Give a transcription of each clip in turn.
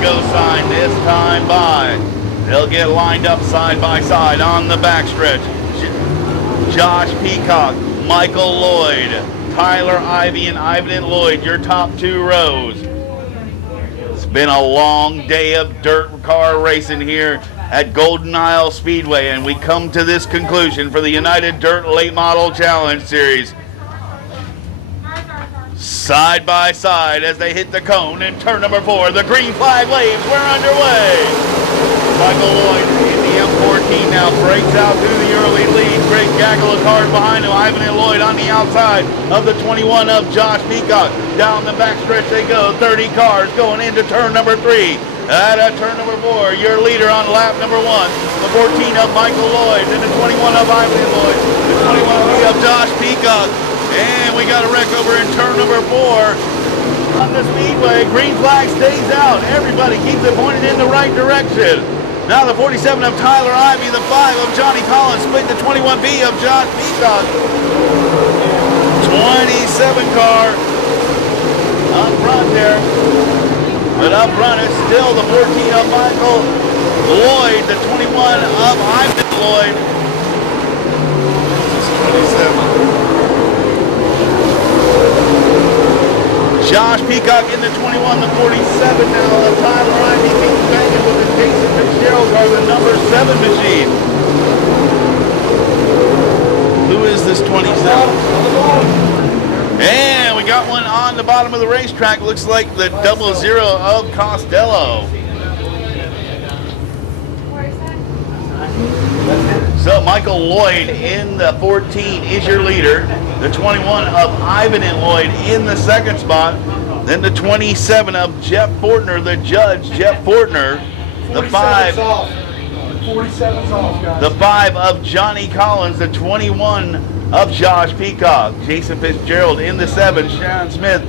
go sign this time by. They'll get lined up side by side on the backstretch. Josh Peacock, Michael Lloyd, Tyler Ivey, and Ivan Lloyd, your top 2 rows. It's been a long day of dirt car racing here at Golden Isle Speedway, and we come to this conclusion for the United Dirt Late Model Challenge Series. Side by side as they hit the cone in turn number 4, the green flag waves, we're underway. Michael Lloyd in the M14 now breaks out through the early lead. Great gaggle of cars behind him. Ivan and Lloyd on the outside of the 21 of Josh Peacock. Down the backstretch they go. 30 cars going into turn number 3. At turn number 4, your leader on lap number 1. The 14 of Michael Lloyd. Then the 21 of Ivan and Lloyd. The 21 of Josh Peacock. And we got a wreck over in turn number 4. On the speedway, green flag stays out. Everybody keeps it pointed in the right direction. Now the 47 of Tyler Ivey, the 5 of Johnny Collins, split the 21B of Josh Peacock. 27 car up front there. But up front is still the 14 of Michael Lloyd, the 21 of Ivan Lloyd. This is 27. Josh Peacock in the 21, the 47 now of Tyler Ivey keeps banging with the Jason Fitzgerald car, the number 7 machine. Who is this 27? And we got one on the bottom of the racetrack. Looks like the 00 of Costello. So Michael Lloyd in the 14 is your leader. The 21 of Ivan and Lloyd in the second spot. Then the 27 of Jeff Fortner, the judge, Jeff Fortner. The 5. 47's off, guys. The 5 of Johnny Collins. The 21 of Josh Peacock. Jason Fitzgerald in the 7. Sharon Smith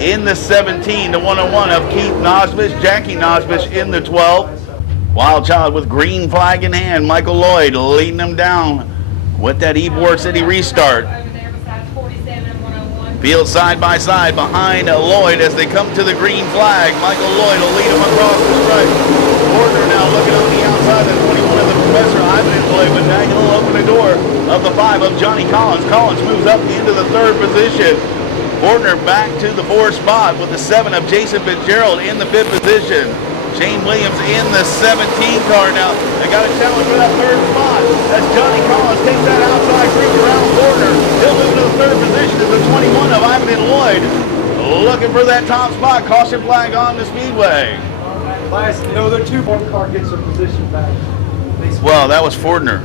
in the 17. The 101 of Keith Nosbish. Jackie Nosbish in the 12. Wild Child with green flag in hand. Michael Lloyd leading them down with that Ybor City restart. Field side by side behind Lloyd as they come to the green flag. Michael Lloyd will lead them across the stripe. Fortner now looking on the outside. The 21 of the Professor Ivan and Lloyd, but now he'll open the door of the 5 of Johnny Collins. Collins moves up into the 3rd position. Fortner back to the 4th spot with the 7 of Jason Fitzgerald in the 5th position. Shane Williams in the 17 car now. They got a challenge for that 3rd spot as Johnny Collins takes that outside group around Fortner. He'll move to the 3rd position as the 21 of Ivan and Lloyd looking for that top spot. Caution flag on the speedway. No, the 2 car gets their position back. Well, that was Fortner.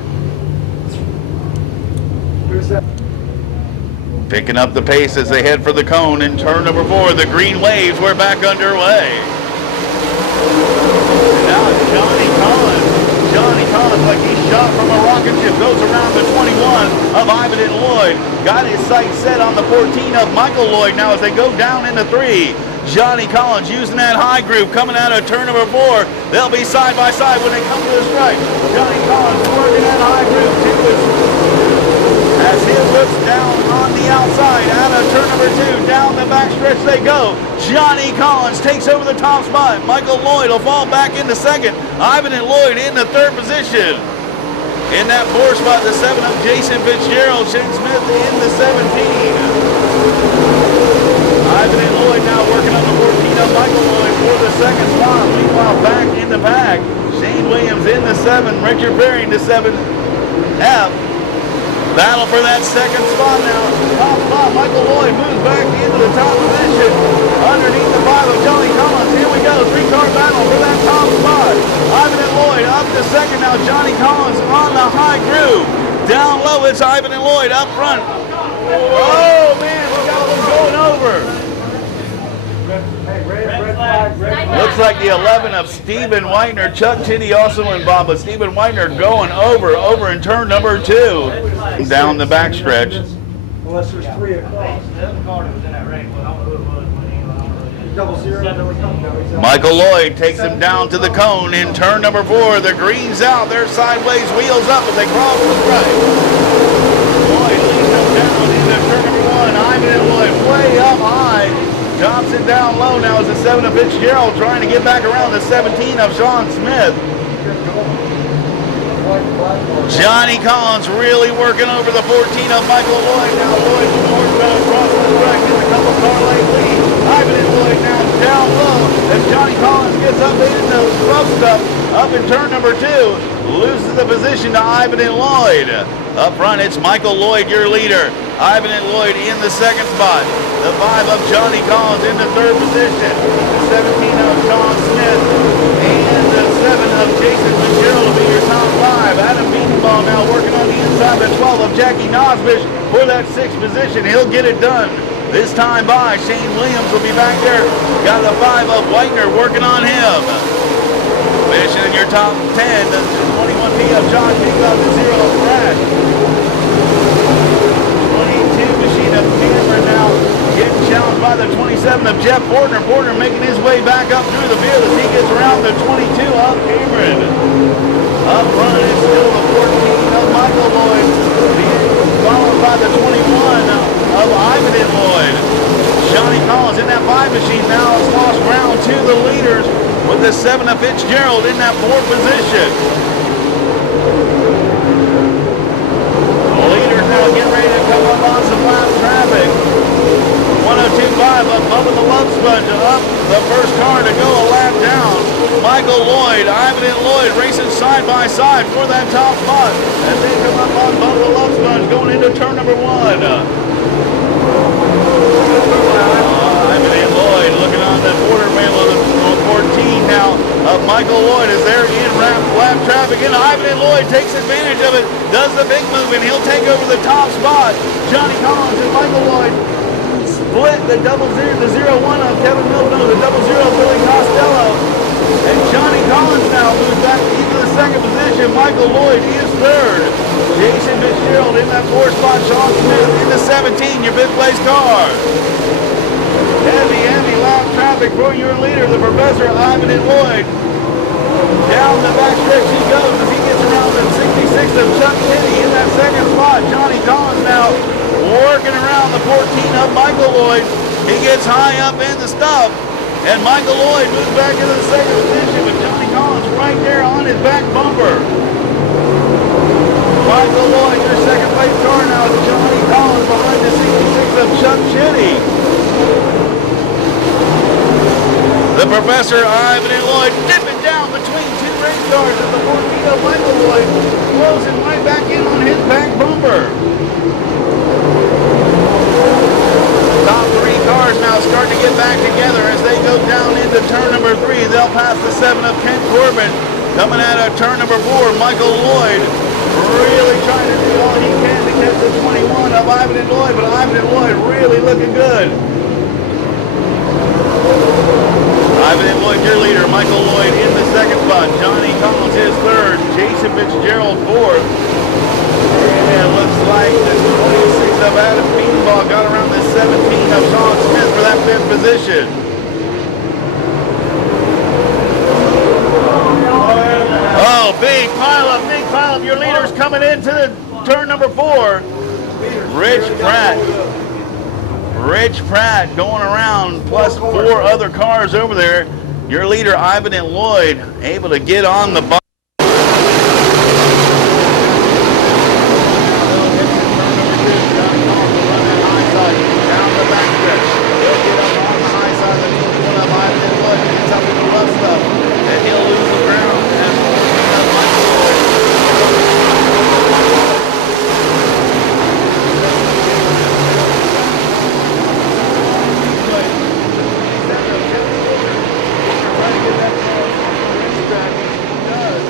Who's that? Picking up the pace as they head for the cone in turn number 4. The green waves, we're back underway. Now Johnny Collins, like he's shot from a rocket ship, goes around the 21 of Ivan and Lloyd. Got his sights set on the 14 of Michael Lloyd now as they go down into 3. Johnny Collins using that high group coming out of turn number 4. They'll be side by side when they come to the stripe. Johnny Collins working that high group as he looks down on the outside out of turn number 2. Down the backstretch they go. Johnny Collins takes over the top spot. Michael Lloyd will fall back into 2nd. Ivan and Lloyd in the 3rd position. In that 4th spot, the 7 of Jason Fitzgerald. Shane Smith in the 17. Ivan and Lloyd now working on the 14 of Michael Lloyd for the 2nd spot. Meanwhile, back in the pack, Shane Williams in the 7. Richard Perry in the 7F. Battle for that 2nd spot now. Top spot, Michael Lloyd moves back into the top position. Underneath the 5 of Johnny Collins. Here we go, 3-car battle for that top spot. Ivan and Lloyd up to 2nd now. Johnny Collins on the high groove. Down low, it's Ivan and Lloyd up front. Oh man, we got them going over. Looks like the 11 of Stephen Whitener. Chuck Titty also involved, but Stephen Whitener going over in turn number 2. Down the backstretch. Unless there's 3 across. Michael Lloyd takes him down to the cone in turn number 4. The green's out. They're sideways, wheels up as they cross the stripe. Lloyd leads them down into turn number 1. Ivan and Lloyd way up high. Drops it down low now. now is the 7 of Fitzgerald trying to get back around the 17 of Sean Smith. Johnny Collins really working over the 14 of Michael Lloyd. Now Lloyd from northbound across the track gets a couple car lane lead. Ivan and Lloyd now down low as Johnny Collins gets up in the rough stuff up in turn number 2. Loses the position to Ivan and Lloyd. Up front, it's Michael Lloyd, your leader. Ivan and Lloyd in the second spot. The 5 of Johnny Collins in the third position. The 17 of Sean Smith. And the 7 of Jason Fitzgerald will be your top 5. Adam Beatenbaugh now working on the inside. The 12 of Jackie Nosbish for that 6th position. He'll get it done. This time by Shane Williams will be back there. Got the 5 of Whitener working on him. Finishing in your top 10, the 21P of John King of the 0 of Brad. 22 machine of Cameron now getting challenged by the 27 of Jeff Portner. Portner making his way back up through the field as he gets around the 22 of Cameron. Up front is still the 14 of Michael Lloyd, followed by the 21 of Ivan and Lloyd. Johnny Collins in that 5 machine now has lost ground to the leaders with the 7 of Fitzgerald in that 4th position. The leaders now getting ready to come up on some lap traffic. 1025 of Bubba the Love Sponge up the first car to go a lap down. Michael Lloyd, Ivan and Lloyd racing side by side for that top spot as they come up on Bubba the Love Sponge going into turn number 1. Ivan and Lloyd looking on the quarter wheel of the 14 now of Michael Lloyd as they're in lap traffic, and Ivan and Lloyd takes advantage of it, does the big move, and he'll take over the top spot. Johnny Collins and Michael Lloyd split the 0-0 of Kevin Milton, the 0-0 of Billy Costello, and Johnny Collins now moves back into the 2nd position. Michael Lloyd is 3rd. Jason Fitzgerald in that 4th spot. Sean Smith in the 17, your 5th place car. Heavy lap traffic for your leader, the Professor Ivan and Lloyd. Down the backstretch he goes as he gets around the 66 of Chuck Kinney in that 2nd spot. Johnny Collins now working around the 14 of Michael Lloyd. He gets high up in the stuff, and Michael Lloyd moves back into the 2nd position with Johnny Collins right there on his back bumper. Michael Lloyd, your 2nd place car now is Johnny Collins behind the 66 of Chuck Kinney. The Professor Ivan and Lloyd dipping down between 2 race cars as the 14 of Michael Lloyd closing right back in on his back bumper. Top 3 cars now starting to get back together as they go down into turn number 3. They'll pass the 7 of Kent Corbin. Coming out of turn number 4, Michael Lloyd really trying to do all he can to catch the 21 of Ivan and Lloyd, but Ivan and Lloyd really looking good. Ivan and Lloyd, your leader. Michael Lloyd in the 2nd spot. Johnny Collins is 3rd. Jason Fitzgerald 4th. And it looks like the 26 of Adam Beatenbaugh got around the 17 of Sean Smith for that 5th position. Oh, big pile up. Your leader's coming into the turn number 4. Rich Pratt going around, plus 4 other cars over there. Your leader, Ivan and Lloyd, able to get on the bus. Down the back stretch. He'll get up on the high side of the field of Ivan and Lloyd. Gets up in the rough stuff. And he'll lose the ground as Michael Lloyd. Trying to get that car on the racetrack, and he does.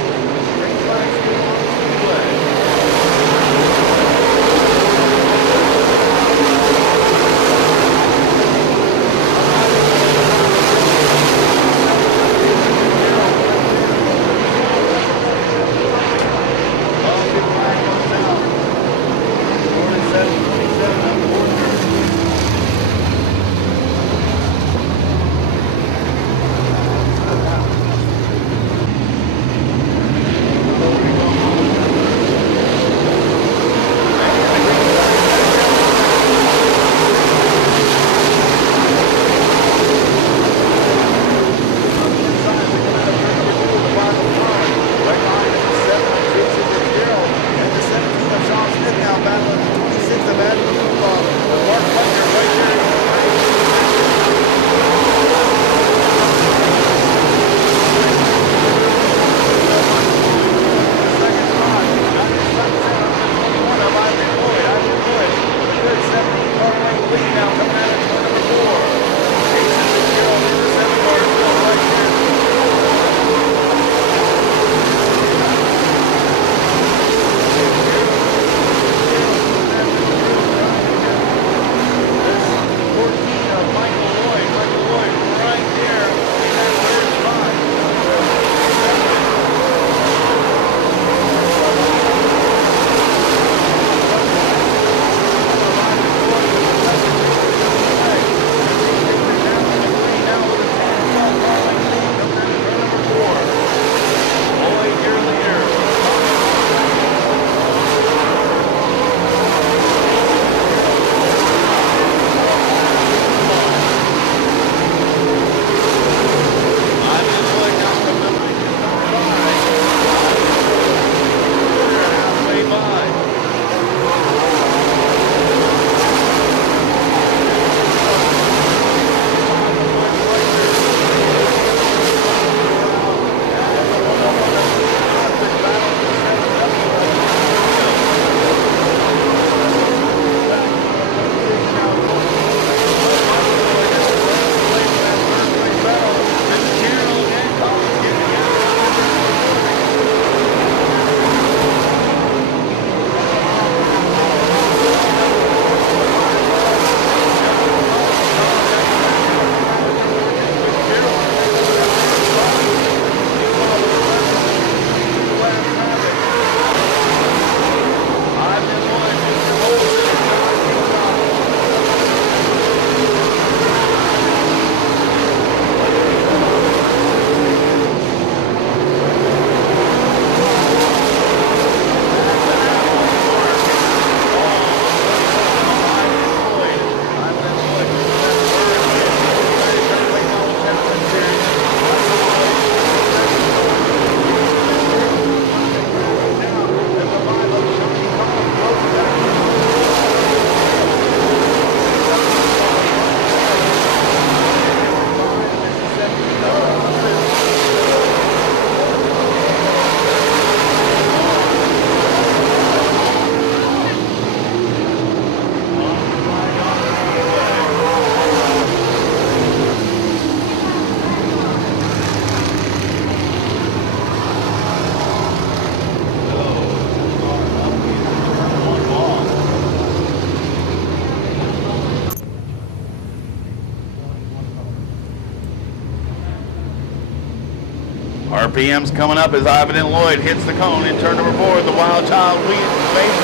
RPM's coming up as Ivan and Lloyd hits the cone in turn number 4. The Wild Child waves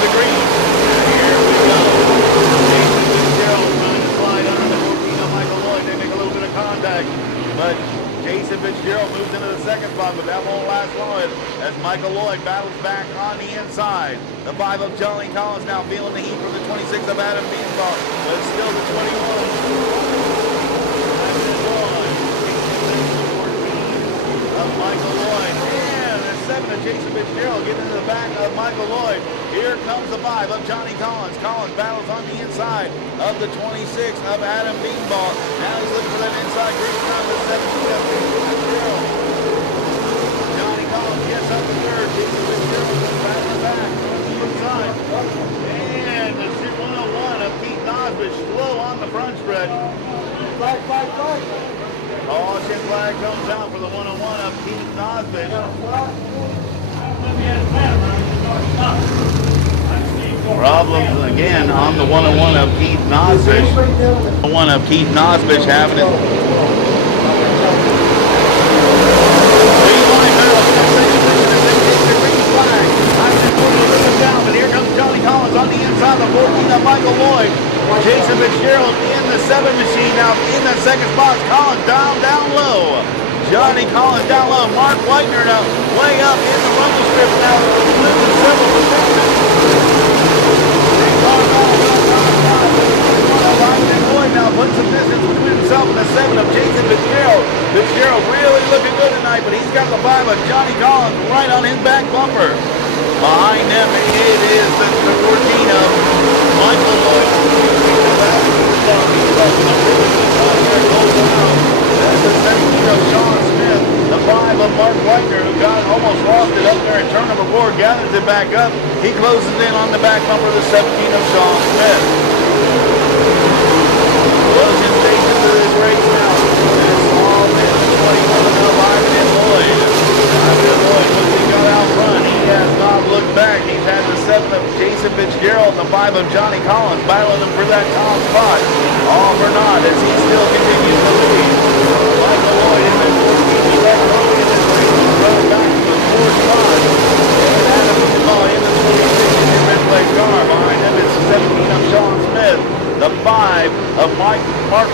the green. Here we go. Jason Fitzgerald trying to slide under the 14 of Michael Lloyd. They make a little bit of contact, but Jason Fitzgerald moves into the second spot, but that won't last long as Michael Lloyd battles back on the inside. The 5 of Johnny Collins now feeling the heat from the 26 of Adam Beanball, but it's still the 21. Michael Lloyd, and the 7 of Jason Fitzgerald getting into the back of Michael Lloyd. Here comes the 5 of Johnny Collins. Collins battles on the inside of the 26 of Adam Beanball. Now he's looking for that inside group around the 17 of Jason Fitzgerald. Johnny Collins gets up the third. Jason Fitzgerald is battling back on the inside. And the 101 of Keith Nosbridge slow on the front stretch. Caution flag comes out for the 101 of Keith Nosbridge. Problems again on the 101 of Keith Nosbridge. 101 of Keith Nosbridge having it. But here comes Johnny Collins on the inside of the 14 of Michael Lloyd. Jason Fitzgerald in the 7 machine now in that second spot. Collins down low. Johnny Collins down low. Mark Whitener now way up in the rumble strip now. Losing several positions. Lloyd now putting some distance between himself and the 7 of Jason Fitzgerald. Fitzgerald really looking good tonight, but he's got the 5 of Johnny Collins right on his back bumper. Behind him, it is the 14 of Michael Lloyd. That's the 17 of Sean Smith. The 5 of Mark Whitener, who got almost lost it up there in turn number 4, gathers it back up. He closes in on the back bumper of the 17 of Sean Smith. Closing stations to this race now. And it's all been 21 of Ivan and Lloyd. Ivan and Lloyd, once he got out front, he has not looked back. He's had the 7 of Jason Fitzgerald and the 5 of Johnny Collins battling him for that top spot. All for naught as he still continues to lead. Michael Lloyd in that 14. He left early in this race. He's running back to the 4th spot. And Adam Beanball in the 26 in his red plate car. Behind him is the 17 of Sean Smith. The 5 of Mark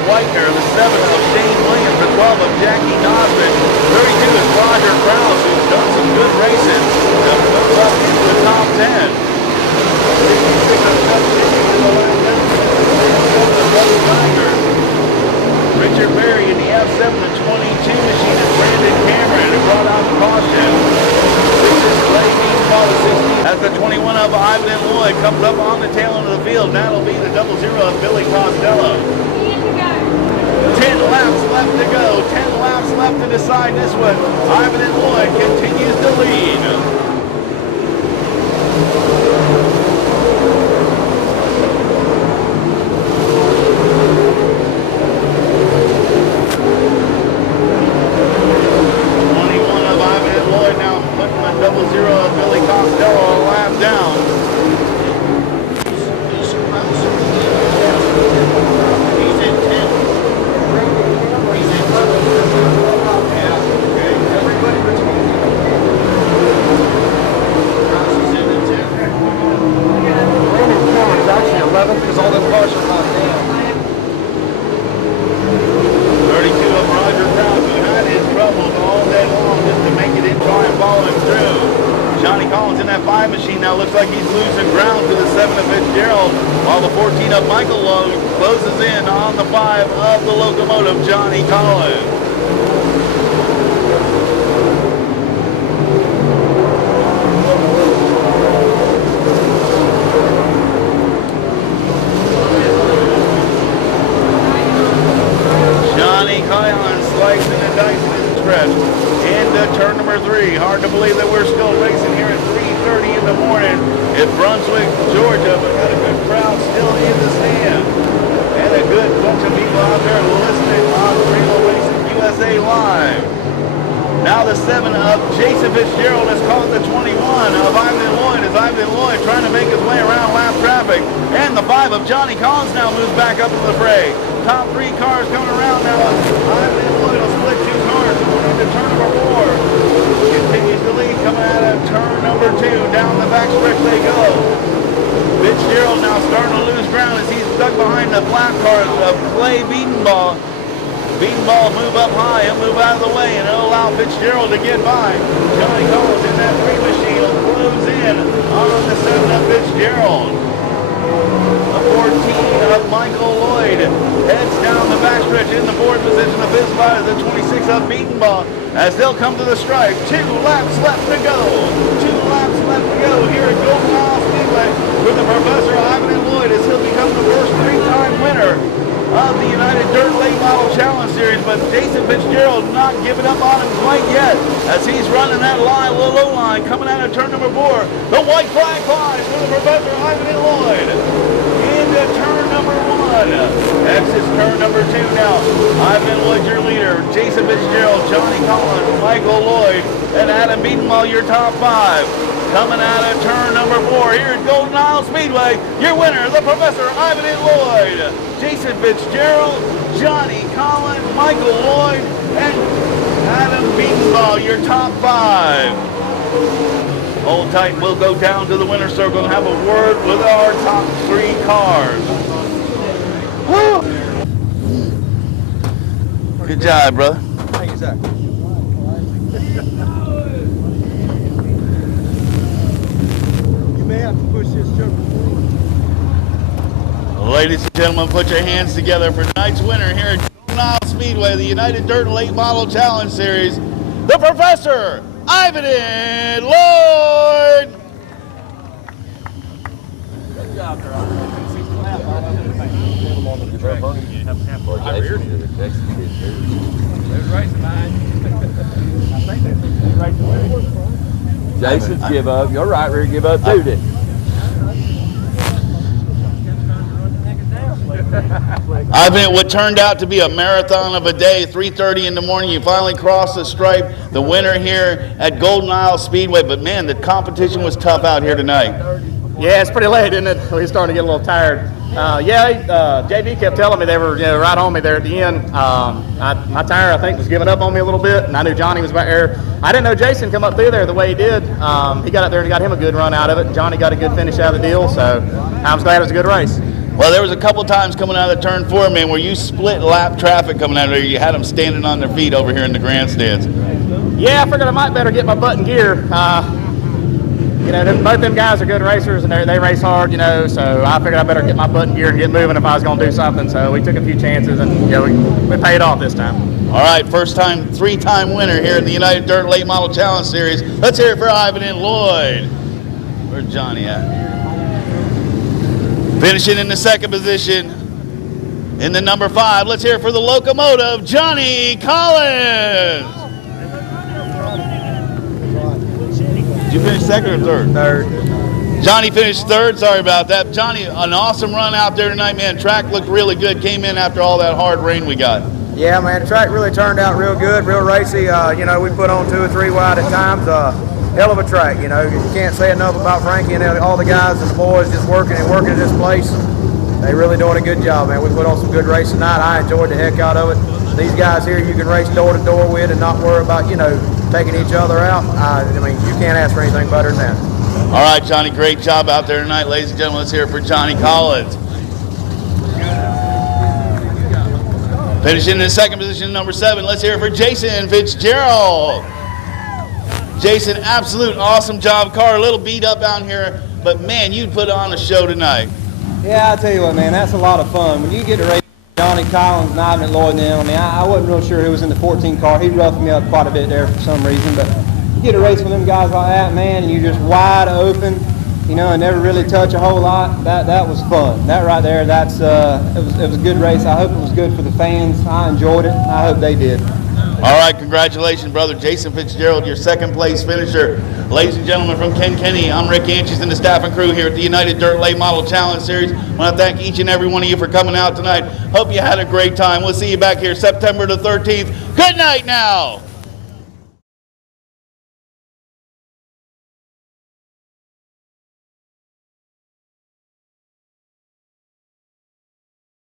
Whitener, the 7 of Shane Williams, the 12 of Jackie Nosbridge, 32 is Roger Krause, who's done some good racing to move up into the top 10. 66 of Chuck Jennings in the last 7 of Brother Tiger. Richard Berry in the F7, the 22 machine is Brandon Cameron, who brought out the caution. As the 21 of Ivan and Lloyd comes up on the tail end of the field, that'll be the 00 of Billy Costello. 10 laps left to go, 10 laps left to decide this one. Ivan and Lloyd continues to lead. Johnny Collins. Johnny Collins slicing and dicing his stretch into turn number 3. Hard to believe that we're still racing here at 3:30 in the morning in Brunswick, Georgia, but got a good crowd still in the stand. And a good bunch of people out there listening on Real Racing USA Live. Now the 7 of Jason Fitzgerald has caught the 21 of Ivan Lloyd as Ivan Lloyd trying to make his way around lap traffic. And the 5 of Johnny Collins now moves back up into the fray. Top 3 cars coming around now. Ivan Lloyd will split 2 cars going into turn number 4. lead coming out of turn number 2. Down the backstretch they go. Fitzgerald now starting to lose ground as he's stuck behind the black car of Clay Beatonball. Beatonball move up high, he'll move out of the way, and it'll allow Fitzgerald to get by. Johnny Collins in that 3 machine will close in on the 7 of Fitzgerald. The 14 of Michael Lloyd heads down the backstretch in the 4th position. The 5th spot is the 26 of Beatonball as they'll come to the stripe. 2 laps left to go. 2 laps left to go here at Golden Mile Speedway with the Professor Ivan Lloyd as he'll become the first 3-time winner of the United Dirt Late Model Challenge Series, but Jason Fitzgerald not giving up on him quite yet as he's running that line, low line, coming out of turn number 4. The white flag flies for the Professor Ivan Lloyd into turn number 1. Exits turn number 2 now. Ivan Lloyd, your leader. Jason Fitzgerald, Johnny Collins, Michael Lloyd, and Adam Beatonball, your top 5. Coming out of turn number 4 here at Golden Isle Speedway, your winner, the Professor Ivan Lloyd. Jason Fitzgerald, Johnny Collins, Michael Lloyd, and Adam Beatonball, your top 5. Hold tight, we'll go down to the winner's circle and have a word with our top 3 cars. Woo! Good job, brother. Thank you, Zach. You may have to push this joke. Ladies and gentlemen, put your hands together for tonight's winner here at Golden Isle Speedway, the United Dirt Late Model Challenge Series, the Professor Ivan Lloyd. Good job, Jason's give up. You're right, rear give up too, didn't you? Ivan, what turned out to be a marathon of a day, 3:30 in the morning, you finally crossed the stripe, the winner here at Golden Isle Speedway. But man, the competition was tough out here tonight. Yeah, it's pretty late, isn't it? We're starting to get a little tired. JD kept telling me they were right on me there at the end. My tire, I think, was giving up on me a little bit, and I knew Johnny was back there. I didn't know Jason come up through there the way he did. He got up there and got him a good run out of it, and Johnny got a good finish out of the deal, so I was glad it was a good race. Well, there was a couple times coming out of turn 4, man, where you split lap traffic coming out of there. You had them standing on their feet over here in the grandstands. Yeah, I figured I might better get my butt in gear. Both them guys are good racers, and they race hard, so I figured I better get my butt in gear and get moving if I was going to do something. So we took a few chances, and we paid off this time. All right, first time, 3-time winner here in the United Dirt Late Model Challenge Series. Let's hear it for Ivan Lloyd. Where's Johnny at? Finishing in the 2nd position in the number 5. Let's hear it for the locomotive, Johnny Collins. Did you finish 2nd or 3rd? 3rd. Johnny finished 3rd. Sorry about that. Johnny, an awesome run out there tonight, man. Track looked really good. Came in after all that hard rain we got. Yeah, man, the track really turned out real good, real racy. We put on 2 or 3 wide at times. Hell of a track, you can't say enough about Frankie and all the guys and the boys just working at this place. They really doing a good job, man. We put on some good racing tonight. I enjoyed the heck out of it. These guys here you can race door to door with and not worry about, taking each other out. You can't ask for anything better than that. All right, Johnny, great job out there tonight. Ladies and gentlemen, let's hear it for Johnny Collins. Finishing in the 2nd position, number 7. Let's hear it for Jason Fitzgerald. Jason, absolute awesome job. Car a little beat up out here, but man, you put on a show tonight. Yeah, I tell you what, man, that's a lot of fun. When you get to race Johnny Collins and Ivan Lloyd and them, I wasn't real sure who was in the 14 car. He roughed me up quite a bit there for some reason, but you get to race with them guys like that, man, and you're just wide open, and never really touch a whole lot. That was fun. That right there, it was a good race. I hope it was good for the fans. I enjoyed it. I hope they did. All right, congratulations, brother. Jason Fitzgerald, your 2nd place finisher. Ladies and gentlemen, from Ken Kenny, I'm Rick Anches and the staff and crew here at the United Dirt Late Model Challenge Series. I want to thank each and every one of you for coming out tonight. Hope you had a great time. We'll see you back here September the 13th. Good night now.